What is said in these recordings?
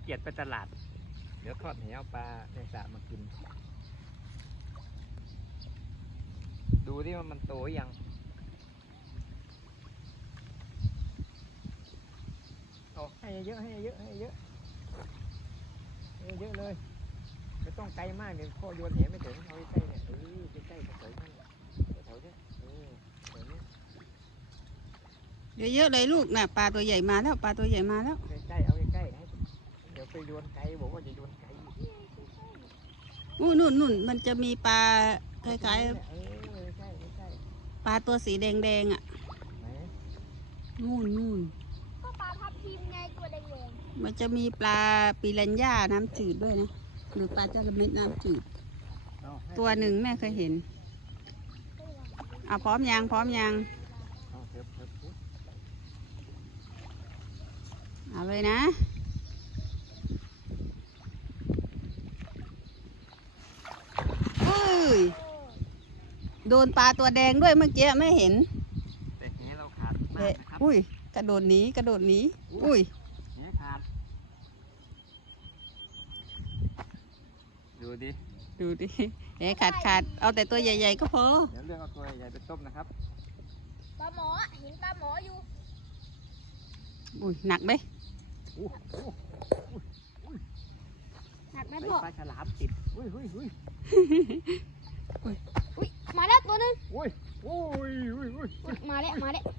กียจไปตลาดเดี๋ยวทอดแหเอาปลาในสระมากินดูที่ว่ามันโตยังเอาให้เยอะให้เยอะให้เยอะให้เยอะเลยไม่ต้องไกลมากเดี๋ยวพ่อโยนแหไม่ถึงเอาใกล้เนี่ยใกล้ๆแถวๆนั่นแถวๆนี้แถวนี้เยอะๆเลยลูกน่ะปลาตัวใหญ่มาแล้วปลาตัวใหญ่มาแล้วใกล้ๆเอาใกล้ๆให้เดี๋ยวไปโยนไกลบอกว่าจะโยนไกลนู่นมันจะมีปลาคล้ายๆปลาตัวสีแดงๆอ่ะนู่นก็ปลาทับทิมไงตัวแดงมันจะมีปลาปิรันย่าน้ำจืดด้วยนะหรือปลาจระเม็ดน้ำจืดตัวหนึ่งแม่เคยเห็นพร้อมยังเอาเลยนะโดนปลาตัวแดงด้วยเมื่อกี้ไม่เห็นแต่แหเราขาดมากนะครับอุ้ยกระโดดหนีอุ้ยแหขาดดูดิแหขาดเอาแต่ตัวใหญ่ๆก็พอเดี๋ยวเรื่องเอาตัวใหญ่ไปต้มนะครับปลาหมอเห็นปลาหมออยู่อุ้ยหนักไหมหนักไหมพ่อปลาฉลามติดอุ้ยมาแล้วตัวนึงอุ้ยมาแล้วอุ้ยมาแล้ว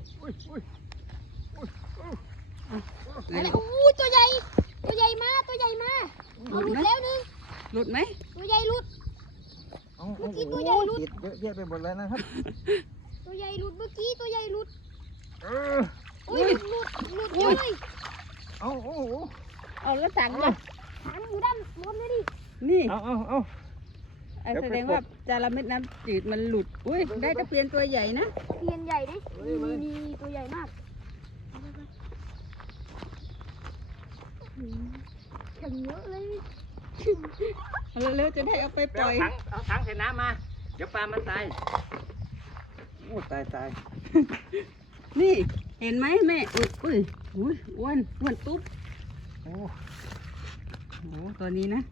โอ้ตัวใหญ่มาเอาหลุดแล้วนึงหลุดไหมตัวใหญ่หลุดเมื่อกี้ตัวใหญ่หลุดติดเยอะแยะไปหมดเลยนะครับตัวใหญ่หลุดเมื่อกี้ตัวใหญ่หลุดหลุดเลยเอาแล้วถังล่ะถังอยู่ด้านบนเลยดินี่เอาแสดงว่าจระเม็ดน้ำจืดมันหลุดอุ้ยได้ตะเพียนตัวใหญ่นะเพียนใหญ่ดินี่ตัวใหญ่มากถึงเยอะเลยเร็วๆจะได้เอาไปปล่อยเอาถังใส่น้ำมาเดี๋ยวปลามันตายโอ้ตายนี่เห็นไหมแม่อุ้ยอ้วนตุ๊บโอ้ตัวนี้นะ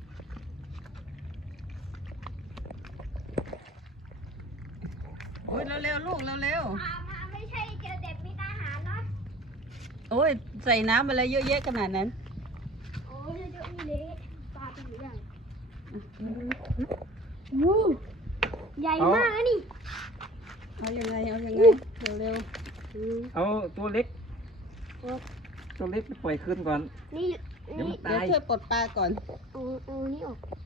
อุ้ยเร็วลูกเร็วมาไม่ใช่เจอเด็กมีทหารเนาะโอ้ยใส่น้ำอะไรเยอะแยะขนาดนั้นโอ้ยเยอะๆนี่ปลาเป็นหรือยังใหญ่มากนี่เอายังไงเร็วเอาตัวเล็กไปปล่อยคืนก่อนนี่เดี๋ยวช่วยปลดปลาก่อนนี่ออก